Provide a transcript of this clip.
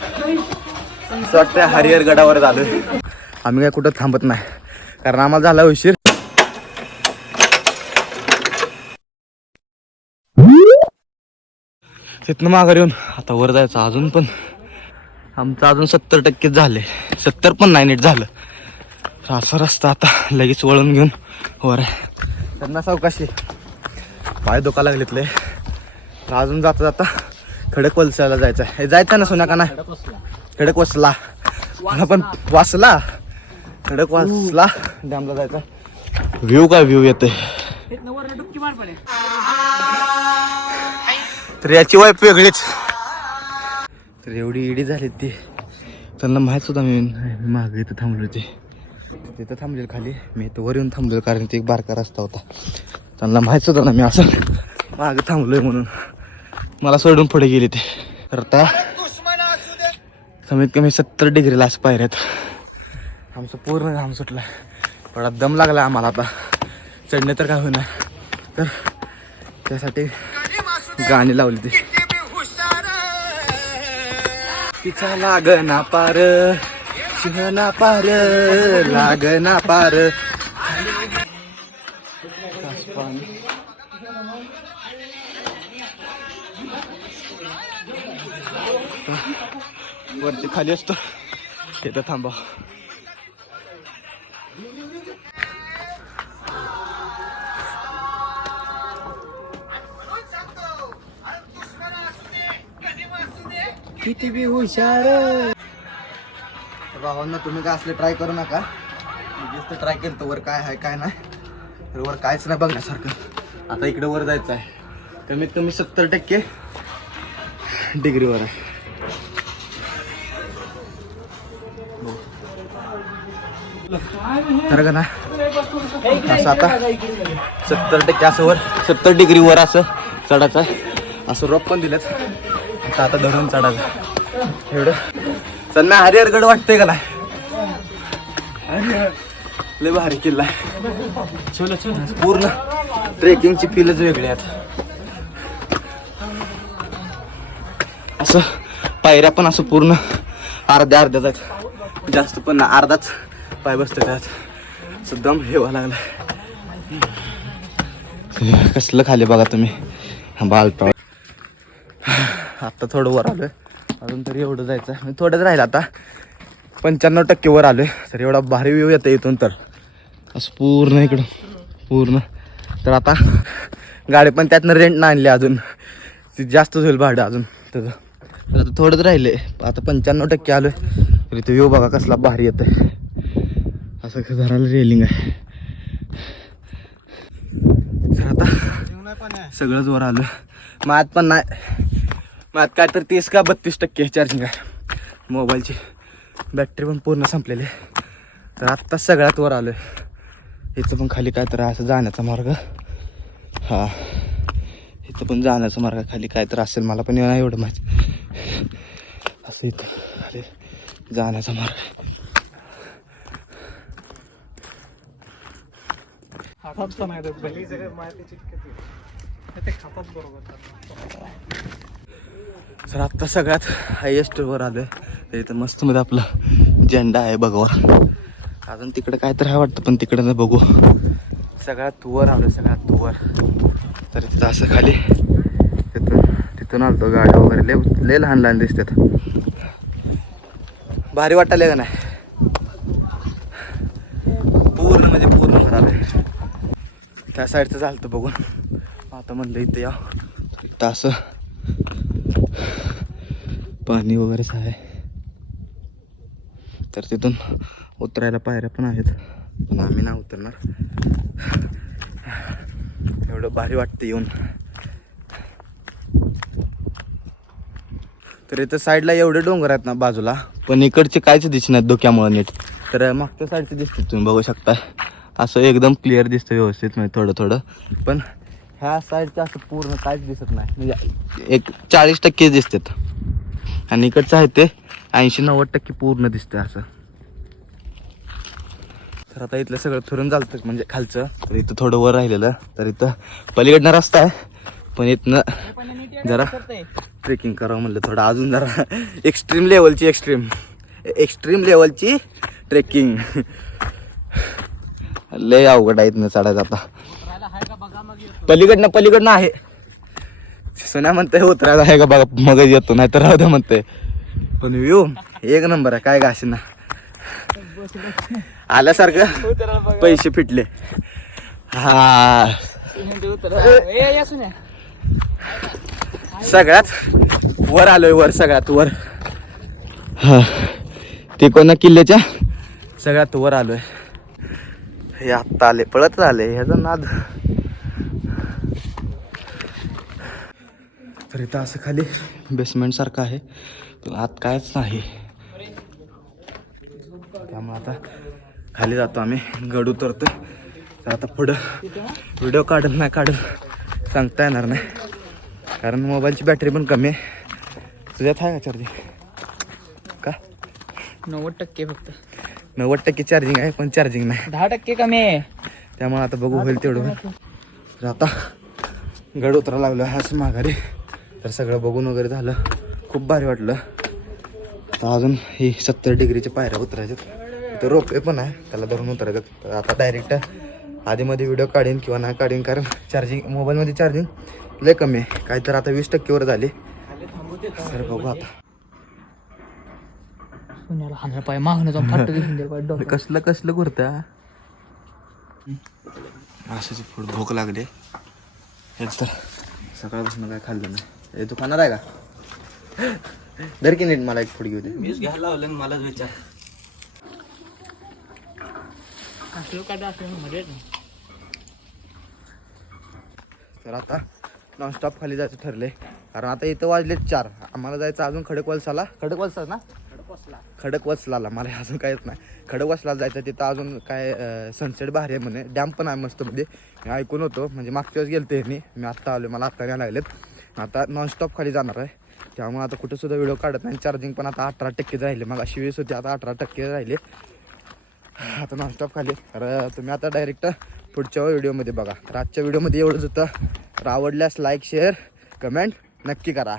असं वाटतंय हरिहर गडावर झालोय. आम्ही काय कुठं थांबत नाही कारण आम्हाला झाला उशीर. तिथनं माघारी येऊन आता वर जायचं. अजून पण आमचं अजून 70% झाले. 70 पण नाही नीट झालं. असा रस्ता आता लगेच वळून घेऊन वर आहे. त्यांना सावकाशी पाय धोका लागलेतले. अजून जाता जाता खडकवासल्याला जायचं आहे. जायचं ना सोन्या का नाही? खडकवासला पण वासला खडकवासला डॅमला जायचं. व्ह्यू काय व्ह्यू येते. तर याची वाईफ वेगळीच. तर एवढी इडी झाली ती. त्यांना माहित सुद्धा मी मागे इथं थांबलो होते. तिथं थांबलेलं खाली. मी इथं वर येऊन थांबलो कारण ते एक बारका रस्ता होता. त्यांना माहित सुद्धा ना मी असं मागे थांबलोय म्हणून. मला सोडून पुढे गेले ते. तर आता कमीत कमी 70 डिग्रीला असं पायऱ्यात. आमचं पूर्ण घाम सुटला. थोडा दम लागला आम्हाला आता. चढणे तर काय होईना. तर त्यासाठी गाणी लावली ती. तिचा लागना पार शिवना पार लागना पार. वरची खाली असतो तिथं थांबा. किती बी हुशार. भावांना तुम्ही काय असले ट्राय करू नका. जास्त ट्राय केलं तर वर काय आहे काय नाही. तर वर काहीच नाही बघण्यासारखं. आता इकडे वर जायचं आहे. कमीत कमी 70% डिग्रीवर आहे. तर का ना असं आता 70% असं वर 70 डिग्री वर असं चढायचं आहे. असं रोप पण दिलेत. आता धरून चढायचं एवढं. चल ना हरिहरगड वाटतंय का नाही? लय भारी किल्ला आहे. पूर्ण ट्रेकिंगची फीलच वेगळी आहेत. असं पायऱ्या पण असं पूर्ण अर्ध्याच आहेत. जास्त पण अर्धाच पाय बसते त्यात. दम हेवा लागला. कसलं खाली बघा तुम्ही बालपाव. आता थोडं वर आलोय. अजून तरी एवढं जायचं थोडंच राहिलं. आता 95% वर आलोय. तर एवढा भारी व्ह्यू येतं इथून. तर असं पूर्ण इकडं पूर्ण. तर आता गाडी पण त्यातनं रेंटनं आणली. अजून ती जास्त होईल भाडं अजून त्याचं. तर आता थोडंच राहिले. आता 95% आलोय. तर इथं व्ह्यू बघा कसला भारी येतोय. असं घराला रेलिंग आहे. तर आता सगळंच वर आलं. माझ्यात पण नाही. माझ्यात काय तर 30 का 32% चार्जिंग आहे. मोबाईलची बॅटरी पण पूर्ण संपलेली. तर आत्ताच सगळ्यात वर आलोय. इथं पण खाली काय तर असं जाण्याचा मार्ग. हा इथं पण जाण्याचा मार्ग खाली काय तर असेल. मला पण नाही एवढं माहिती. असं इथं खाली जाण्याचा मार्ग. सर आत्ता सगळ्यात हायेस्ट वर आलोय. इथं मस्त मध्ये आपला झेंडा आहे भगवा. अजून तिकडे काय तर आहे वाटतं पण तिकडे ना बघू. सगळ्यात वर आलोय सगळ्यात वर. तर तिथं असं खाली तिथून आलतो. गाड्या वगैरे लय लहान लहान दिसतात. भारी वाटायला का नाही? पूर्ण म्हणजे पूर्ण वर आलोय. त्या साईडचं झालं बघून आता म्हणलं इथं या. इथं असं पाणी वगैरेच आहे. तर तिथून उतरायला पायऱ्या पण आहेत. पण आम्ही नाही उतरणार. एवढं भारी वाटतं येऊन. तर इथं साईडला एवढे डोंगर आहेत ना बाजूला. पण इकडचे काहीच दिसणार धुक्यामुळे नीट. तर मागच्या साईडचे दिसते तुम्ही बघू शकता. असं एकदम क्लिअर दिसतं व्यवस्थित म्हणजे थोडं थोडं. पण ह्या साईडचं असं पूर्ण काहीच दिसत नाही. म्हणजे एक 40% दिसतात. आणि इकडचं आहे ते 80-90% पूर्ण दिसतं असं. तर आता इथलं सगळं फिरून चालतं म्हणजे खालचं. तर इथं थोडं वर राहिलेलं. तर इथं पलीकडनं रस्ता आहे. पण इथनं जरा ट्रेकिंग करावं म्हणलं थोडं अजून जरा एक्स्ट्रीम लेवलची ट्रेकिंग. लय अवघड आहेत ना चढायचं आता. पलीकडनं आहे. सोन्या म्हणतंय उतरायला आहे का बघा मग येतो, नाही तर राहू द्या म्हणतंय. पण व्ह्यू एक नंबर आहे, काय घाशी ना आल्यासारखं पैसे फिटले. हा सगळ्यात वर आलोय, सगळ्यात वर. हा ते कोणा किल्ल्याच्या सगळ्यात वर आलोय. हे आत्ता आले, पळत आले ह्याचा नाद. तर इथं असं खाली बेसमेंट सारखं आहे, पण आत कायच नाही. त्यामुळे आता खाली जातो आम्ही, गड उतरतो. तर आता पुढं व्हिडिओ काढत नाही काढत सांगता येणार नाही, कारण मोबाईलची बॅटरी पण कमी आहे. तुझ्यात आहे का चार्जिंग? का 90% फक्त. 90% चार्जिंग आहे, पण चार्जिंग नाही, 10% कमी आहे. त्यामुळे आता बघू होईल तेवढं. तर आता गड उतरायला लागलो ह्याच माघारी. तर सगळं बघून वगैरे झालं, खूप भारी वाटलं. तर अजून ही 70 डिग्रीच्या पायऱ्या उतरायच्यात. तर रोपवे पण आहे, त्याला धरून उतरायचं. तर आता डायरेक्ट आधीमध्ये व्हिडिओ काढीन किंवा नाही काढीन, कारण चार्जिंग मोबाईलमध्ये चार्जिंग लय कमी आहे, काय तर आता 20% वर झाली. तर बघू आता. पुण्याला हाणलं पाय मागणं जाऊन फाटतं दिसून दे पाय डोक्यात. कसलं करता असंच पुढं भूक लागली. हेच तर सकाळपासून काय खाल्लं नाही. हे तू खाणार आहे का? दर की नीट मला एक फूड घेऊ दे. मीच घ्यायला लावलं, मलाच विचार. तर आता नॉनस्टॉप खाली जायचं ठरले, कारण आता इथं वाजले 4. आम्हाला जायचं अजून खडकवासला ना, खडकवासला. मला अजून काहीच नाही. खडकवासला जायचं, तिथं अजून काय सनसेट भारी आहे म्हणे, डॅम पण आहे मस्त मध्ये. मी ऐकून होतो, म्हणजे मागच्या वेळेस गेलते मी आत्ता आलो, मला आत्ता नाही लागलेत. आता नॉनस्टॉप खाली जाणार आहे, त्यामुळे आता कुठं सुद्धा व्हिडिओ काढत नाही. चार्जिंग पण आता 18% राहिले, मग 20 होती, आता 18% राहिले. आता नॉनस्टॉप खाली. तर तुम्ही आता डायरेक्ट पुढच्या व्हिडिओमध्ये बघा. तर आजच्या व्हिडिओमध्ये एवढंच होतं. तर आवडल्यास लाईक शेअर कमेंट नक्की करा.